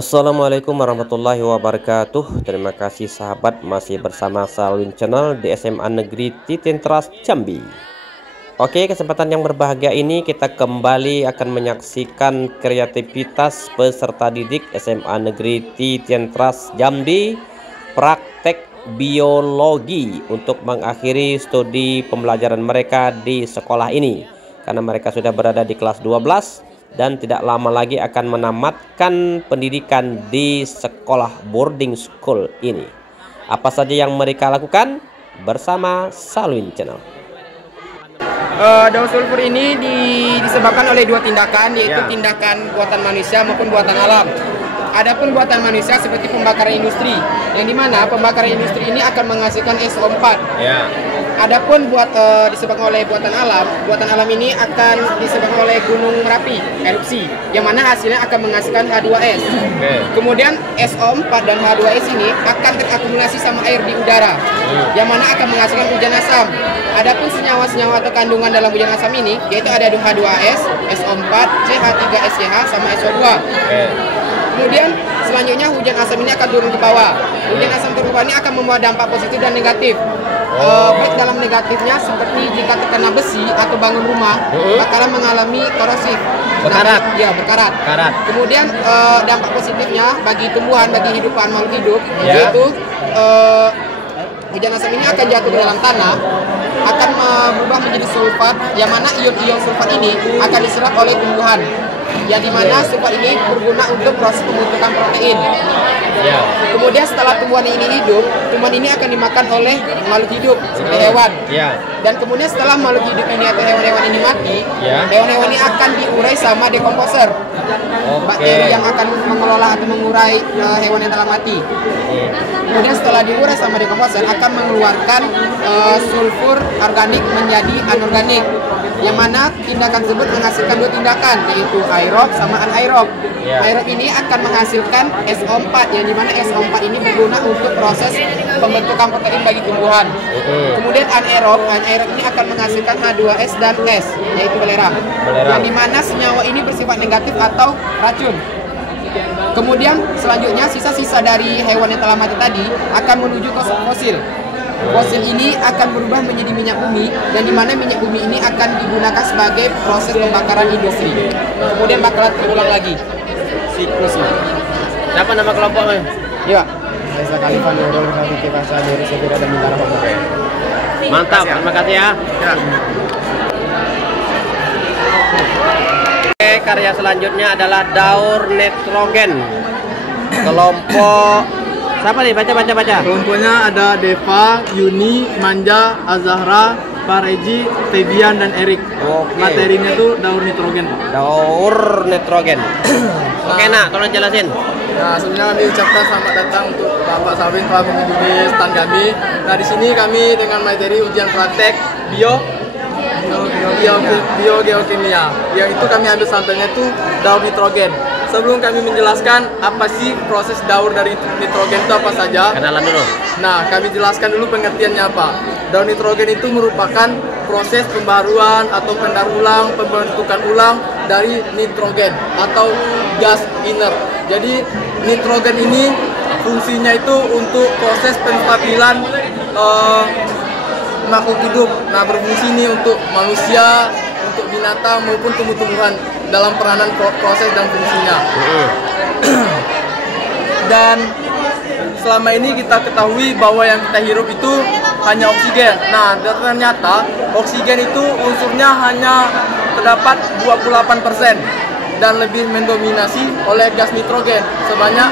Assalamualaikum warahmatullahi wabarakatuh. Terima kasih sahabat, masih bersama Salwin Channel di SMA Negeri Titentras Jambi. Oke, kesempatan yang berbahagia ini kita kembali akan menyaksikan kreativitas peserta didik SMA Negeri Titentras Jambi praktek biologi untuk mengakhiri studi pembelajaran mereka di sekolah ini, karena mereka sudah berada di kelas 12 dan tidak lama lagi akan menamatkan pendidikan di sekolah boarding school ini. Apa saja yang mereka lakukan bersama Salwin Channel. Daun sulfur ini disebabkan oleh dua tindakan, yaitu tindakan buatan manusia maupun buatan alam. Adapun buatan manusia seperti pembakaran industri, yang dimana pembakaran industri ini akan menghasilkan SO4. Adapun disebabkan oleh buatan alam ini akan disebabkan oleh Gunung Merapi erupsi, yang mana hasilnya akan menghasilkan H2S. Kemudian SO4 dan H2S ini akan terakumulasi sama air di udara, yang mana akan menghasilkan hujan asam. Adapun senyawa-senyawa atau kandungan dalam hujan asam ini yaitu ada H2S, SO4, CH3SCH sama SO2. Kemudian selanjutnya hujan asam ini akan turun ke bawah. Hujan asam turun ke bawah ini akan membawa dampak positif dan negatif. Baik dalam negatifnya seperti jika terkena besi atau bangun rumah bakalan mengalami korosif, berkarat. Berkarat. Kemudian dampak positifnya bagi tumbuhan, bagi hidupan makhluk hidup, yaitu hujan asam ini akan jatuh ke dalam tanah, akan berubah menjadi sulfat, yang mana ion-ion sulfat ini akan diserap oleh tumbuhan, yang dimana sulfat ini berguna untuk proses pembentukan protein. Kemudian setelah tumbuhan ini hidup, tumbuhan ini akan dimakan oleh makhluk hidup seperti hewan. Dan kemudian setelah makhluk hidup ini atau hewan-hewan ini mati, hewan-hewan ini akan diurai sama dekomposer, bakteri yang akan mengelola atau mengurai hewan yang telah mati. Kemudian setelah diurai sama dekomposer akan mengeluarkan sulfur organik menjadi anorganik, yang mana tindakan tersebut menghasilkan dua tindakan, yaitu aerob sama anaerob. Aerob ini akan menghasilkan SO4, yang dimana SO4 ini berguna untuk proses pembentukan protein bagi tumbuhan. Kemudian anaerob ini akan menghasilkan H2S dan S, yaitu belerang. Yang dimana senyawa ini bersifat negatif atau racun. Kemudian selanjutnya sisa-sisa dari hewan yang telah mati tadi akan menuju ke fosil. Fosil ini akan berubah menjadi minyak bumi, dan dimana minyak bumi ini akan digunakan sebagai proses pembakaran industri. Kemudian bakalan terulang lagi siklusnya. Siapa nama kelompoknya? Iya. Desa Khalifah Nurul Hafiki Fasa dari Sevira dan Mintara. Mantap, terima kasih ya. Oke, karya selanjutnya adalah daur nitrogen. Kelompok siapa nih? Baca. Kelompoknya ada Deva, Yuni, Manja, Azahra, Pareji, Febian, dan Erik. Materinya tuh daur nitrogen, Pak. Daur nitrogen. Oke, nak, tolong jelasin. Nah, sebelumnya kami ucapkan selamat datang untuk Bapak Salwin telah mengunjungi stand kami. Nah, di sini kami dengan materi ujian praktek biogeokimia. Yang itu kami ambil sampelnya itu daur nitrogen. Sebelum kami menjelaskan apa sih proses daur dari nitrogen itu apa saja, kenalan dulu. Nah, kami jelaskan dulu pengertiannya apa. Daur nitrogen itu merupakan proses pembaruan atau pendaur ulang, pembentukan ulang dari nitrogen atau gas inert. Jadi nitrogen ini fungsinya itu untuk proses penstabilan makhluk hidup. Nah, berfungsi ini untuk manusia, untuk binatang maupun tumbuh-tumbuhan dalam peranan proses dan fungsinya. Dan selama ini kita ketahui bahwa yang kita hirup itu hanya oksigen. Nah, ternyata oksigen itu unsurnya hanya terdapat 28% dan lebih mendominasi oleh gas nitrogen sebanyak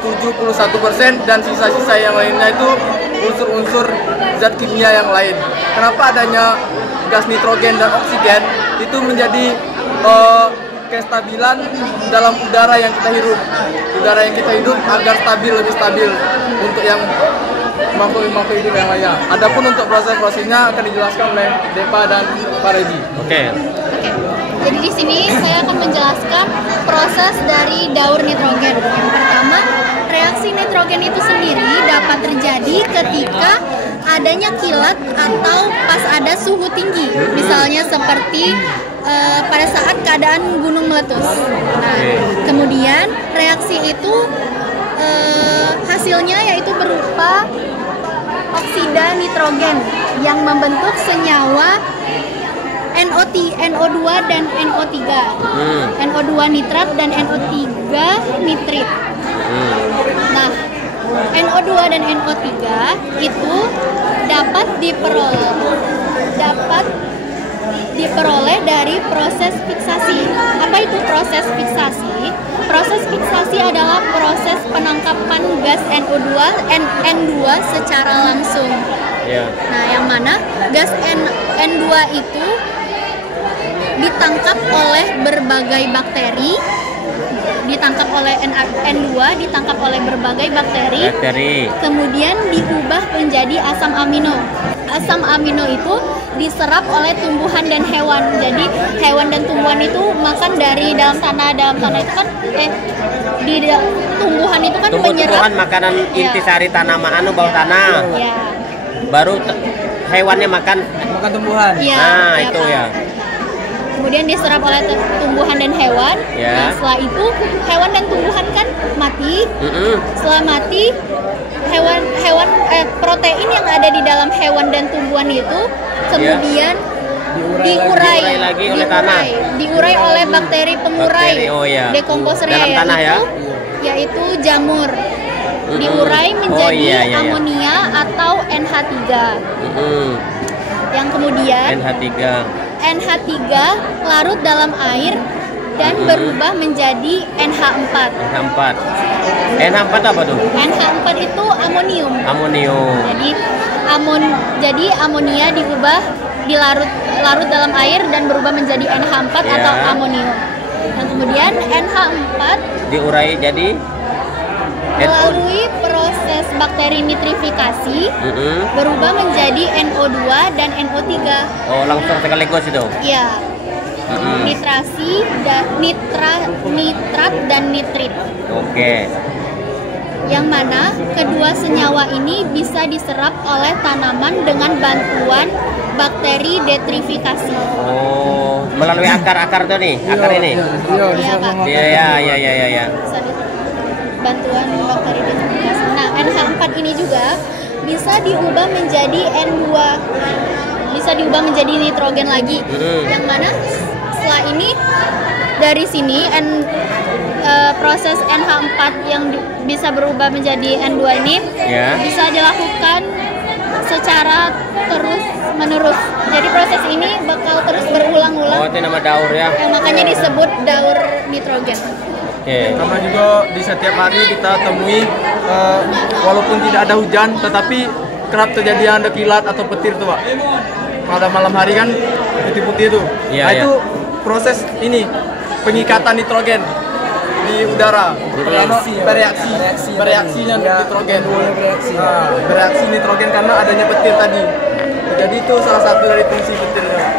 71%, dan sisa-sisa yang lainnya itu unsur-unsur zat kimia yang lain. Kenapa adanya gas nitrogen dan oksigen itu menjadi kestabilan dalam udara yang kita hirup. Udara yang kita hidup agar lebih stabil untuk yang makhluk hidup yang lainnya. Adapun untuk proses-prosesnya akan dijelaskan oleh Depa dan Pareji. Oke. Jadi di sini saya akan menjelaskan proses dari daur nitrogen. Yang pertama, reaksi nitrogen itu sendiri dapat terjadi ketika adanya kilat atau pas ada suhu tinggi. Misalnya seperti pada saat keadaan gunung meletus. Nah, kemudian reaksi itu hasilnya yaitu berupa oksida nitrogen yang membentuk senyawa NO2 dan NO3. NO2 nitrat dan NO3 nitrit. Nah, NO2 dan NO3 itu dapat diperoleh dari proses fiksasi. Apa itu proses fiksasi? Proses fiksasi adalah proses penangkapan gas N2 secara langsung. Nah, yang mana gas N2 itu ditangkap oleh berbagai bakteri, ditangkap oleh berbagai bakteri, kemudian diubah menjadi asam amino. Asam amino itu diserap oleh tumbuhan dan hewan. Jadi hewan dan tumbuhan itu makan dari dalam tanah. Dalam tanah itu kan tumbuhan itu kan menyerap tumbuhan makanan intisari tanaman bawah tanah. Baru hewannya makan tumbuhan. Nah, itu Pak. ya. Kemudian diserap oleh tumbuhan dan hewan. Nah, setelah itu hewan dan tumbuhan kan mati. Setelah mati, protein yang ada di dalam hewan dan tumbuhan itu kemudian diurai oleh bakteri pemurai, dekomposer yaitu jamur. Diurai menjadi amonia atau NH3. Yang kemudian NH3 larut dalam air dan berubah menjadi NH4. NH4 apa tuh? NH4 itu amonium. Jadi amonia larut dalam air dan berubah menjadi NH4 atau amonium. Dan kemudian NH4 diurai jadi melalui proses bakteri nitrifikasi berubah menjadi NO2 dan NO3. Oh, langsung sekaligus itu? Iya. Nitrasi, nitrat dan nitrit. Oke. Yang mana kedua senyawa ini bisa diserap oleh tanaman dengan bantuan bakteri detrifikasi. Oh, melalui akar tuh nih, akar ini. Iya, Pak. Iya. Bantuan bakteri detrifikasi. Nah, NH4 ini juga bisa diubah menjadi N2, bisa diubah menjadi nitrogen lagi. Yang mana setelah ini dari sini proses NH4 yang bisa berubah menjadi N2 ini bisa dilakukan secara terus menerus. Jadi proses ini bakal terus berulang-ulang. Oh, itu nama daur ya. Yang makanya disebut daur nitrogen. Karena juga di setiap hari kita temui walaupun tidak ada hujan, tetapi kerap terjadi yang ada kilat atau petir tuh, Pak. Pada malam hari kan putih-putih itu. Itu proses ini pengikatan nitrogen di udara. Bereaksinya nitrogen. Bereaksi nitrogen karena adanya petir tadi. Jadi itu salah satu dari fungsi petirnya.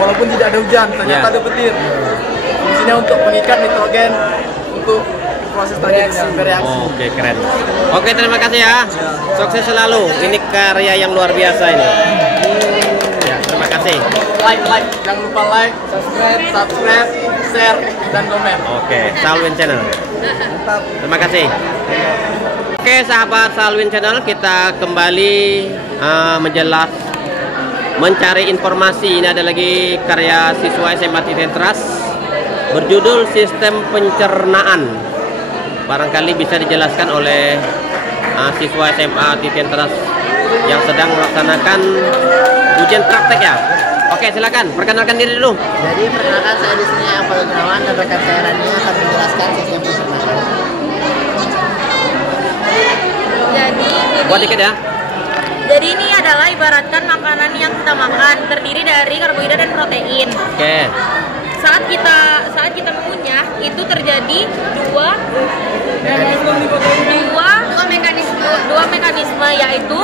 Walaupun tidak ada hujan, ternyata ada petir. Fungsinya untuk mengikat nitrogen untuk proses bereaksi. Oke, keren. Oke, terima kasih ya. Sukses selalu. Ini karya yang luar biasa ini. Ya, terima kasih. Like, jangan lupa like, subscribe, share, dan komen. Oke, Salwin Channel. Terima kasih. Oke, sahabat Salwin Channel, kita kembali mencari informasi. Ini ada lagi karya siswa SMA Titentras berjudul Sistem Pencernaan. Barangkali bisa dijelaskan oleh siswa SMA Titentras yang sedang melaksanakan ujian praktek ya. Oke, silakan perkenalkan diri dulu. Jadi perkenalkan, saya di sini Apel Gunawan dan rekan saya Rania akan menjelaskan sistem pencernaan. Buat dikit ya. Jadi ini adalah ibaratkan makanan yang kita makan terdiri dari karbohidrat dan protein. Oke. Saat kita mengunyah itu terjadi dua mekanisme yaitu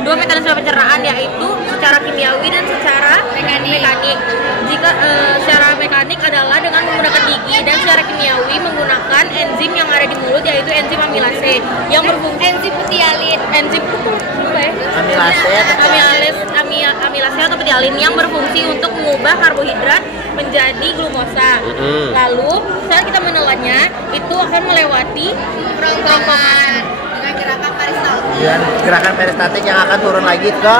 dua mekanisme pencernaan, yaitu secara kimiawi dan secara mekanik. Jika secara mekanik adalah dengan menggunakan gigi, dan secara kimiawi menggunakan enzim yang ada di mulut, yaitu enzim amilase yang berfungsi amilase atau petialin yang berfungsi untuk mengubah karbohidrat menjadi glukosa. Lalu saat kita menelannya itu akan melewati kerongkongan dengan gerakan tarik dan gerakan peristatik yang akan turun lagi ke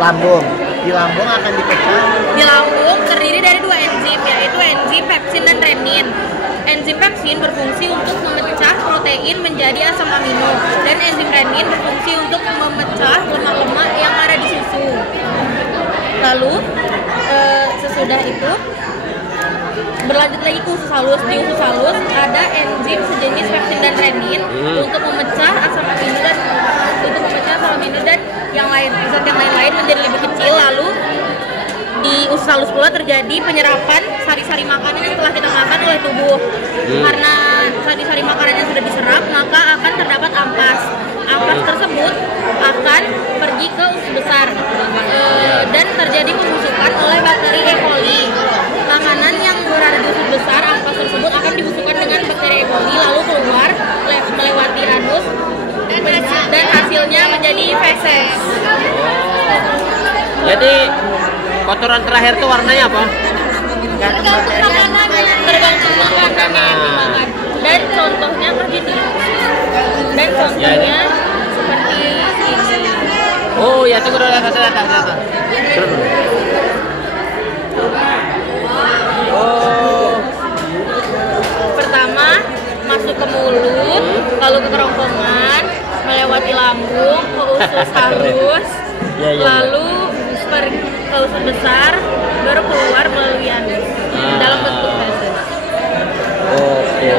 lambung. Di lambung akan dipecah. Di lambung terdiri dari 2 enzim, yaitu enzim pepsin dan renin. Enzim pepsin berfungsi untuk memecah protein menjadi asam amino, dan enzim renin berfungsi untuk memecah lemak-lemak yang ada di susu. Lalu sesudah itu berlanjut lagi ke usus halus. Di usus halus ada enzim sejenis pepsin dan renin untuk memecah asam amino dan yang lain, zat yang lain-lain menjadi lebih kecil. Lalu di usus halus pula terjadi penyerapan sari-sari makanan yang telah kita makan oleh tubuh. Karena sari-sari makanan yang sudah diserap, maka akan terdapat ampas. Ampas tersebut akan pergi ke usus besar dan terjadi pembusukan oleh bakteri E. coli. Makanan yang berada di usus besar, ampas tersebut akan dibusukkan dengan bakteri E. coli lalu keluar melewati anus dan hasilnya menjadi feses. Jadi kotoran terakhir itu warnanya apa? Tergantung makanan yang dimakan. Dan contohnya begini. Dan contohnya seperti ini. Oh ya, tunggu dulu, datang. Oh. Pertama masuk ke mulut, lalu ke kerongkongan, melewati lambung, ke usus halus, lalu ke usus besar, baru keluar melalui anus dalam bentuk feses. Oke.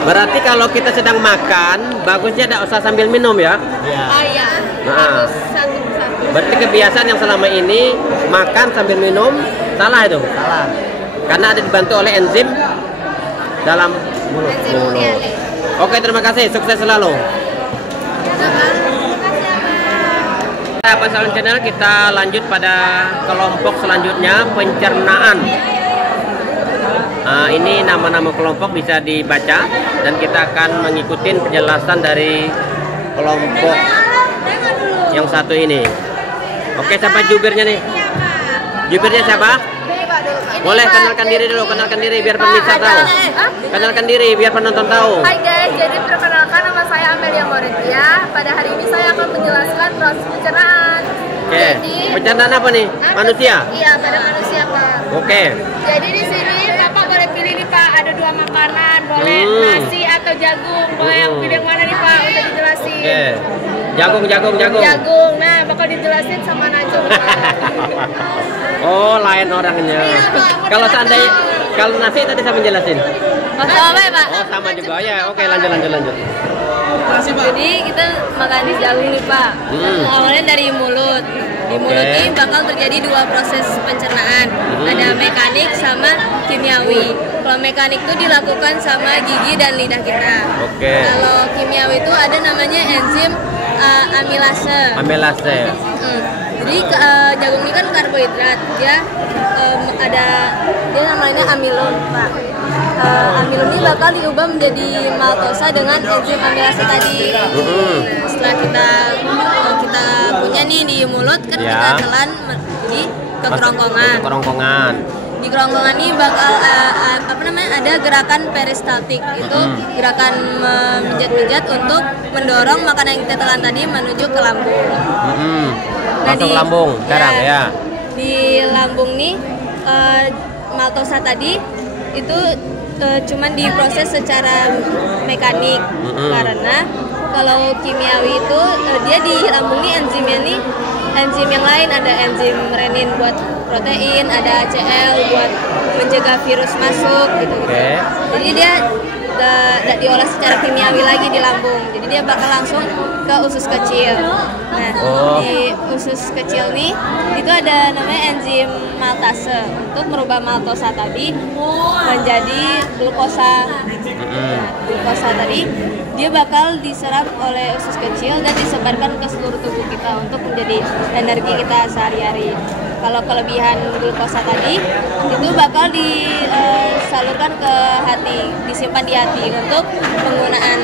Berarti kalau kita sedang makan, bagusnya tidak usah sambil minum ya? Iya. Nah. Harus satu-satu. Berarti kebiasaan yang selama ini makan sambil minum salah itu? Salah. Karena ada dibantu oleh enzim dalam mulut. Oke, terima kasih. Sukses selalu. Pasaran channel, kita lanjut pada kelompok selanjutnya, pencernaan. Ini nama-nama kelompok bisa dibaca dan kita akan mengikuti penjelasan dari kelompok yang satu ini. Oke, siapa jubirnya nih? Jubirnya siapa? Boleh kenalkan diri dulu, biar pemirsa tahu. Kenalkan diri biar penonton tahu. Hai guys, jadi perkenalkan nama saya Amelia Moretia. Pada hari ini saya akan menjelaskan proses pencernaan. Oke. Pencernaan apa nih? Manusia? Iya, pada manusia Pak. Oke. Jadi di sini Bapak boleh pilih nih Pak, ada 2 makanan, boleh nasi atau jagung. Boleh yang pilih yang mana nih Pak untuk dijelasin? Oke. Jagung. Jagung. Nah, bakal dijelasin sama Najwa. Oh, lain orangnya. Kalau seandainya kalau nasi tadi saya menjelasin. Sama ya Pak? Oh, sama juga ya. Oke, lanjut. Jadi kita makan di jagung nih Pak. Awalnya dari mulut. Di mulut ini bakal terjadi 2 proses pencernaan. Ada mekanik sama kimiawi. Kalau mekanik itu dilakukan sama gigi dan lidah kita. Oke. Kalau kimiawi itu ada namanya enzim amilase. Jadi jagung ini kan karbohidrat, dia namanya amilon, Pak. Amilon ini bakal diubah menjadi maltosa dengan enzim amilase tadi. Setelah kita punya nih di mulut kan kita telan ke kerongkongan. Di kerongkongan ini bakal ada gerakan peristaltik, itu gerakan memijat-mijat untuk mendorong makanan yang kita telan tadi menuju ke lambung. Nah, masuk lambung sekarang ya. Di lambung nih maltosa tadi itu cuman diproses secara mekanik karena kalau kimiawi itu dia di lambung nih enzimnya nih enzim yang lain, ada enzim renin buat protein, ada HCl buat mencegah virus masuk gitu. Jadi dia tidak diolah secara kimiawi lagi di lambung, jadi dia bakal langsung ke usus kecil. Nah, di usus kecil nih itu ada namanya enzim maltase untuk merubah maltosa tadi menjadi glukosa. Nah, glukosa tadi dia bakal diserap oleh usus kecil dan disebarkan ke seluruh tubuh kita untuk menjadi energi kita sehari-hari. Kalau kelebihan glukosa tadi itu bakal disalurkan ke hati, disimpan di hati untuk penggunaan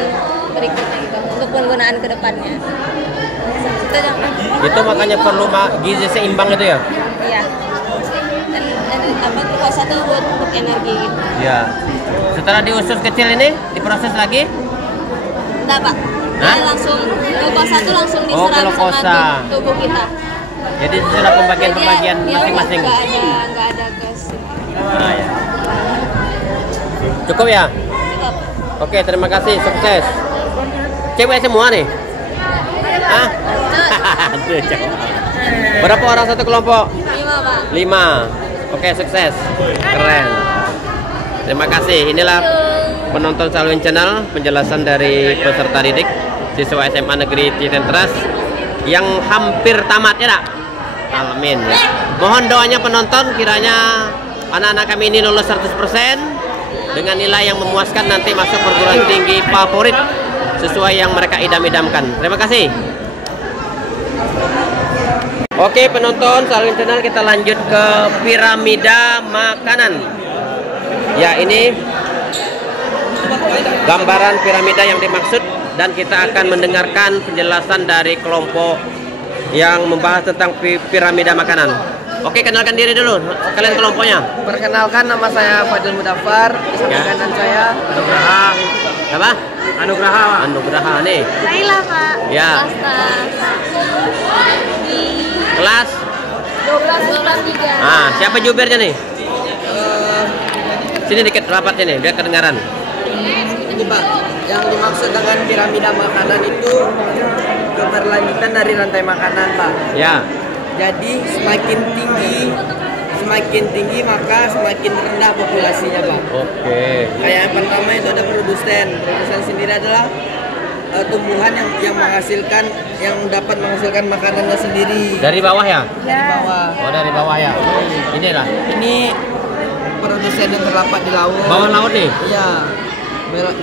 berikutnya gitu, untuk penggunaan kedepannya. Itu makanya perlu gizi seimbang itu ya? Iya. Dan glukosa itu buat untuk energi gitu. Iya. Setelah di usus kecil ini diproses lagi? Enggak Pak. Ya, langsung glukosa tuh langsung diserap sama tubuh kita. Jadi sudah pembagian-pembagian masing-masing. Nggak ada gas. Nah, ya. Cukup ya? Cukup. Oke, terima kasih, sukses. Cewek semua nih? Ah? Berapa orang satu kelompok? 5, Pak. 5. Oke, sukses. Keren. Terima kasih. Inilah penonton Salwin Channel, penjelasan dari peserta didik siswa SMA Negeri Citentras yang hampir tamat ya, Nak? Amin. Ya. Mohon doanya penonton, kiranya anak-anak kami ini lulus 100% dengan nilai yang memuaskan, nanti masuk perguruan tinggi favorit sesuai yang mereka idam-idamkan. Terima kasih. Oke penonton Salwin Channel, kita lanjut ke piramida makanan. Ya, ini gambaran piramida yang dimaksud, dan kita akan mendengarkan penjelasan dari kelompok yang membahas tentang piramida makanan. Oke, kenalkan diri dulu kalian kelompoknya. Perkenalkan, nama saya Fadil Mudafar. Ya. Kanan saya Anugraha. Apa? Anugraha. Anugraha nih. Laila, Pak. Ya. Kelas 12 3. Ah, siapa jubirnya nih? Sini dikit rapat ini biar kedengaran. Ini Pak, yang dimaksud dengan piramida makanan itu keberlanjutan dari rantai makanan, Pak. Ya. Jadi semakin tinggi maka semakin rendah populasinya, Pak. Oke. Kayak yang pertama itu ada produsen. Produsen sendiri adalah tumbuhan yang dapat menghasilkan makanannya sendiri. Dari bawah ya? Dari bawah. Oh, dari bawah ya. Inilah. Ini produsen yang terdapat di laut. Bawah laut nih. Iya.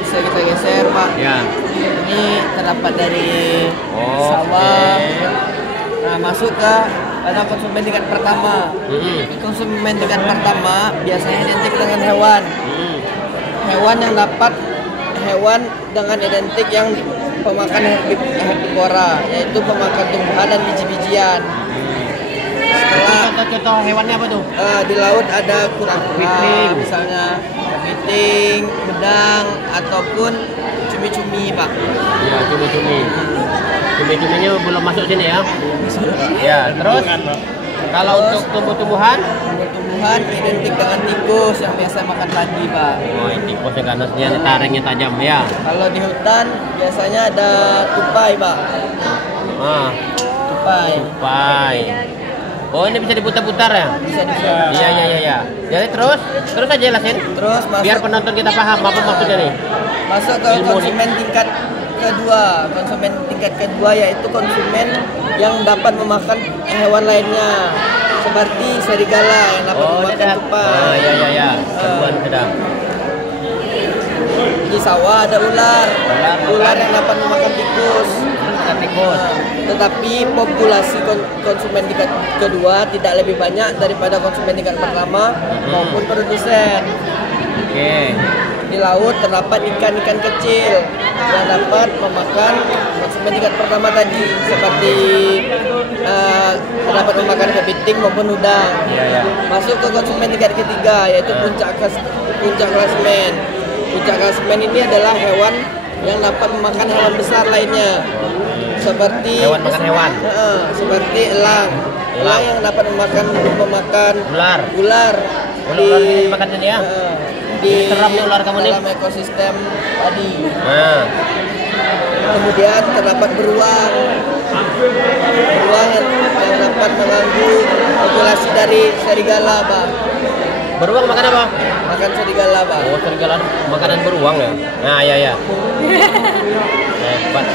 Bisa kita geser, Pak. Ya. Ini terdapat dari Oh, sawah. Nah, masuk ke ada konsumen tingkat pertama. Konsumen tingkat pertama biasanya identik dengan hewan. Hewan dengan identik yang pemakan herbivora, yaitu pemakan tumbuhan dan biji-bijian. Setelah contoh hewannya apa tuh? di laut ada kura-kura, misalnya kepiting, udang, ataupun cumi-cumi, Pak. Ya, cumi-cumi. Cumi-cuminya belum masuk sini ya? Ya, terus kalau untuk tumbuh-tumbuhan? Tumbuh-tumbuhan identik dengan tikus yang biasa makan padi, Pak. Oh, tikus yang karena dia taringnya tajam ya. Kalau di hutan biasanya ada tupai, Pak. Ah, tupai. Oh, ini bisa diputar-putar ya? Bisa. Iya. Jadi terus aja jelasin. Terus masuk, biar penonton kita paham apa maksudnya nih. Masuk ke konsumen tingkat kedua. Konsumen tingkat kedua yaitu konsumen yang dapat memakan hewan lainnya, seperti serigala yang dapat memakan tupai. Iya. Temuan sudah. Di sawah ada ular yang dapat memakan tikus. Tetapi populasi konsumen tingkat kedua tidak lebih banyak daripada konsumen tingkat pertama maupun produsen. Oke. Di laut terdapat ikan-ikan kecil yang dapat memakan konsumen tingkat pertama tadi, seperti dapat memakan kepiting maupun udang. Masuk ke konsumen tingkat ketiga, yaitu puncak klasemen. Puncak klasemen ini adalah hewan yang dapat memakan hewan besar lainnya, seperti hewan makan hewan. Seperti elang yang dapat memakan ular. Ular ini makan sini ya? Di ular kamu nih? Dalam ekosistem tadi. Kemudian terdapat beruang yang dapat mengganggu populasi dari serigala, Pak. Beruang makan apa? Makan serigala, Pak. Oh, serigala makanan beruang ya? Nah, iya. Hebat.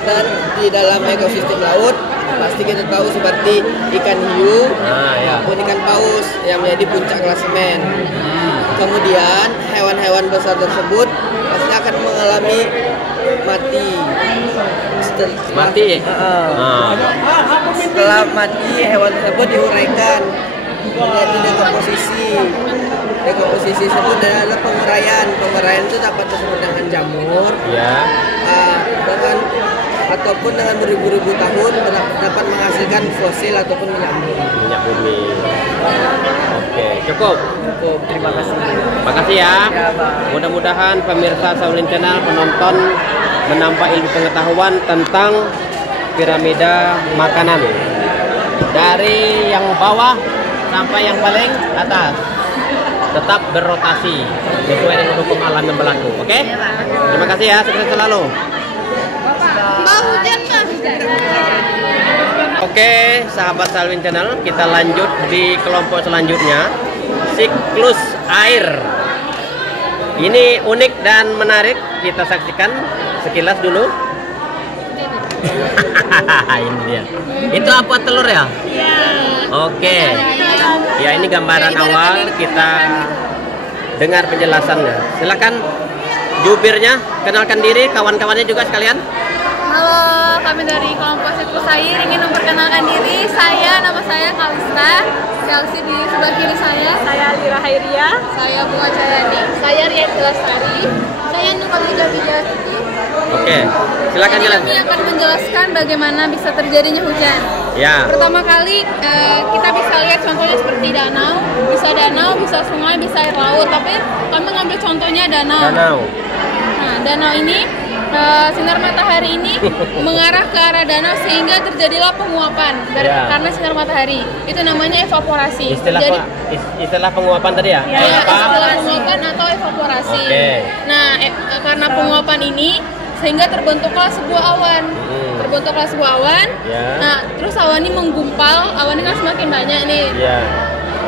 Dan di dalam ekosistem laut pasti kita tahu seperti ikan hiu maupun ikan paus yang menjadi puncak klasemen. Kemudian hewan-hewan besar tersebut pasti akan mengalami mati. Setelah mati, hewan tersebut diuraikan menjadi dekomposisi. Dekomposisi tersebut adalah penguraian. Penguraian itu dapat disebut dengan jamur. ataupun dengan beribu-ribu tahun dapat menghasilkan fosil ataupun minyak bumi. Minyak bumi. Oke, cukup. Cukup, terima kasih. Terima kasih ya. Mudah-mudahan pemirsa Shaolin Channel penonton menambah ilmu pengetahuan tentang piramida makanan dari yang bawah sampai yang paling atas. Tetap berrotasi sesuai dengan hukum alam yang berlaku. Oke? Terima kasih ya, sukses selalu. Oke, sahabat Shaolin Channel, kita lanjut di kelompok selanjutnya, siklus air. Ini unik dan menarik, kita saksikan sekilas dulu. Ini dia. Itu apa, telur ya? Iya. Oke. Ya, ini gambaran awal, kita dengar penjelasannya. Silakan jubirnya, kenalkan diri, kawan-kawannya juga sekalian. Halo, kami dari kelompok siklus air ingin memperkenalkan diri. Nama saya Kalista. Yang di sebelah kiri saya Lira Hairia. Saya Bunga Cayani. Saya Rian Lestari. Saya Nurulida Widyasti. Oke, silakan jalan. Kami akan menjelaskan bagaimana bisa terjadinya hujan. Ya. Pertama kali kita bisa lihat contohnya seperti danau, bisa sungai, bisa air laut. Tapi kami ngambil contohnya danau. Nah, danau ini sinar matahari ini mengarah ke arah danau sehingga terjadilah penguapan karena sinar matahari. Itu namanya evaporasi. Istilah penguapan tadi ya? Ya, istilah penguapan atau evaporasi. Nah, karena penguapan ini sehingga terbentuklah sebuah awan. Nah, terus awan ini menggumpal. Awan ini kan semakin banyak nih.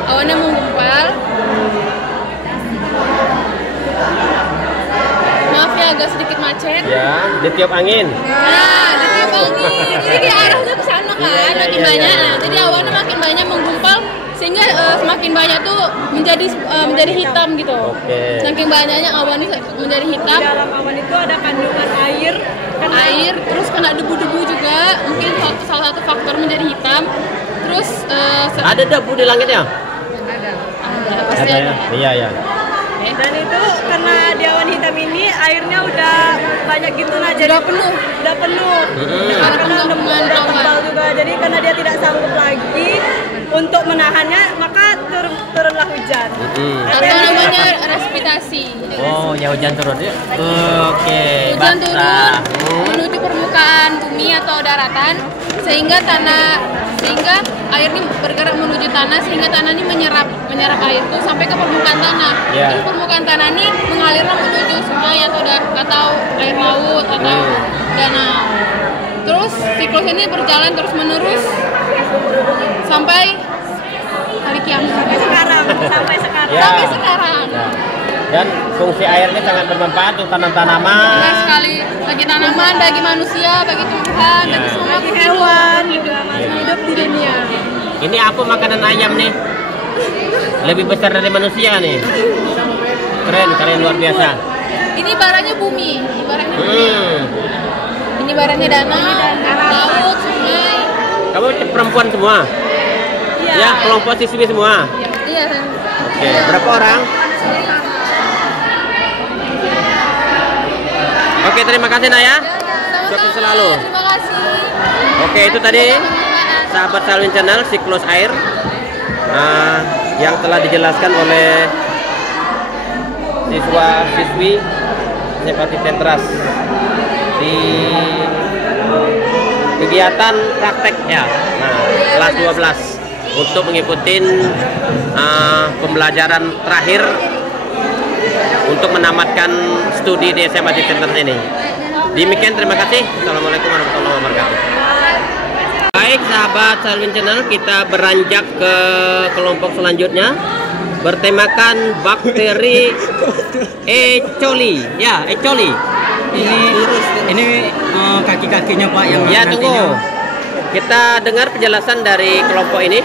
Awannya menggumpal. Maaf ya, agak sedikit macet. Ya, ditiup angin. Nah, ditiup angin. Jadi arahnya ke sana kan, makin banyak. Nah, jadi awannya makin banyak menggumpal sehingga semakin banyak tuh menjadi hitam gitu. Saking banyaknya awan ini menjadi hitam. Di dalam awan itu ada kandungan air, terus kena debu-debu juga. Mungkin salah satu faktor menjadi hitam. Terus ada debu di langitnya? Ada, pasti ada. Iya. Dan itu karena di awan hitam ini airnya udah banyak gitu, nah jadi udah penuh. Karena udah tebal juga, jadi karena dia tidak sanggup lagi untuk menahannya, maka turunlah hujan. Atau namanya resipitasi. Oh, ya hujan turun ya. Oke. Hujan turun menuju permukaan bumi atau daratan sehingga air ini bergerak menuju tanah sehingga tanah ini menyerap air itu sampai ke permukaan tanah. Terus permukaan tanah ini mengalirlah menuju sungai atau air laut atau danau. Terus siklus ini berjalan terus menerus sampai hari kiamat. Sampai sekarang. Dan fungsi airnya sangat bermanfaat untuk tanaman. Benar sekali, bagi tanaman, bagi manusia, bagi tumbuhan, bagi semua hewan juga masih hidup di dunia. Ini apa makanan ayam nih? Lebih besar dari manusia nih. Keren luar biasa. Ini barangnya bumi, Ini barangnya danau, laut, sungai. Kamu perempuan semua? Iya. Ya, kelompok siswi semua? Iya. Oke, berapa orang? Oke, terima kasih Naya. Sukses selalu. Terima kasih. Oke, itu tadi sahabat Shaolin Channel siklus air yang telah dijelaskan oleh siswa-siswi Nepati Tentras di kegiatan praktek ya. Kelas 12 untuk mengikuti pembelajaran terakhir untuk menamatkan studi di SMA Center ini. Demikian, terima kasih. Assalamualaikum warahmatullahi wabarakatuh. Baik sahabat Shaolin Channel, kita beranjak ke kelompok selanjutnya bertemakan bakteri E. coli. Ya, E. coli. Ini kaki-kakinya Pak yang tunggu. Kita dengar penjelasan dari kelompok ini.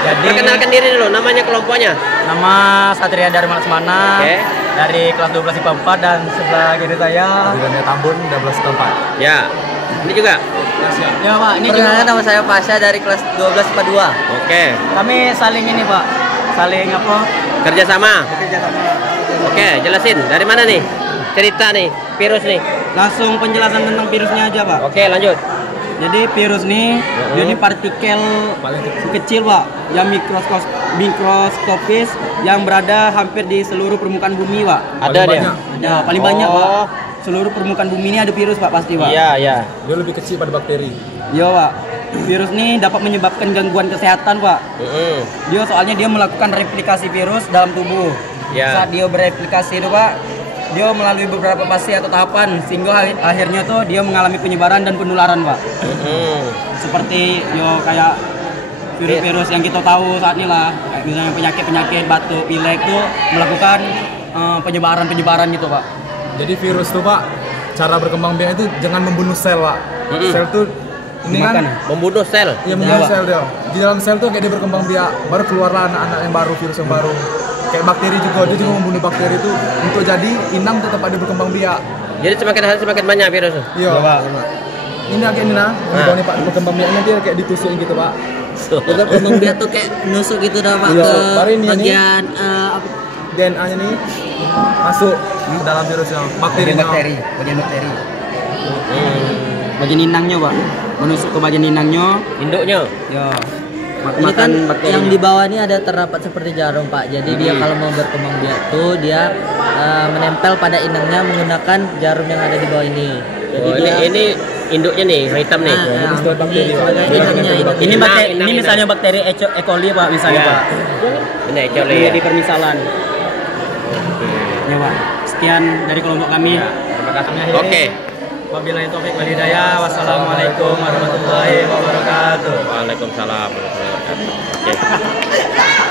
Jadi, perkenalkan diri dulu, namanya kelompoknya. Nama Satria Dharma Lesmana. Dari kelas 12 IPA 4 dan sebelah kiri saya Wiranda Tambun 12 IPA 4. Ya. Ini juga. Ya Pak, ini juga nama saya Pasha dari kelas 12 IPA 2. Oke. Kami saling ini Pak. Saling apa? Kerjasama. Oke, jelasin. Dari mana nih? Cerita nih, virus nih. Langsung penjelasan tentang virusnya aja, Pak. Oke, lanjut. Jadi virus nih, dia ini partikel kecil, Pak, yang mikroskopis yang berada hampir di seluruh permukaan bumi, Pak. Ada dia? Ya, paling banyak, Pak. Seluruh permukaan bumi ini ada virus, Pak, pasti, Pak. Iya, iya. Dia lebih kecil pada bakteri. Iya, Pak. Virus ini dapat menyebabkan gangguan kesehatan, Pak. Soalnya dia melakukan replikasi virus dalam tubuh. Saat dia bereplikasi itu, Pak, dia melalui beberapa fase atau tahapan sehingga akhirnya tuh dia mengalami penyebaran dan penularan, Pak. Seperti kayak virus-virus yang kita tahu saat ini lah, kayak misalnya penyakit batuk, pilek tuh melakukan penyebaran gitu, Pak. Jadi virus tuh, Pak, cara berkembang biak itu jangan membunuh sel, Pak. Sel tuh ini kan membunuh sel. Iya, membunuh sel dia. Di dalam sel tuh kayak dia berkembang biak, baru keluarlah anak-anak yang baru, virus yang baru. Kayak bakteri juga, dia juga membunuh bakteri itu untuk jadi inang tetap ada berkembang biak. Jadi semakin hari semakin banyak virus. Iya, Pak. Ini kayak ini ini Pak, berkembang biaknya dia kayak ditusuk gitu, Pak. Jadi berkembang biak tuh kayak nusuk gitu dah, Pak, ke bagian DNA-nya nih masuk ke dalam virusnya, bagian bakteri. Bagian inangnya, Pak, menusuk ke bagian inangnya, induknya. Ya. Ini kan yang di bawah ini ada terdapat seperti jarum, Pak. Jadi dia kalau mau berkembang biak tuh dia menempel pada inangnya menggunakan jarum yang ada di bawah ini. Jadi ini induknya nih, hitam nih. Ini misalnya bakteri E. coli, Pak, misalnya, Pak. Ini E. coli. Ini di permisalan. Ya, Pak. Sekian dari kelompok kami. Terima kasih. Oke. Wabillahi taufiq wal hidayah. Wassalamualaikum warahmatullahi wabarakatuh. Waalaikumsalam warahmatullahi wabarakatuh. Oke.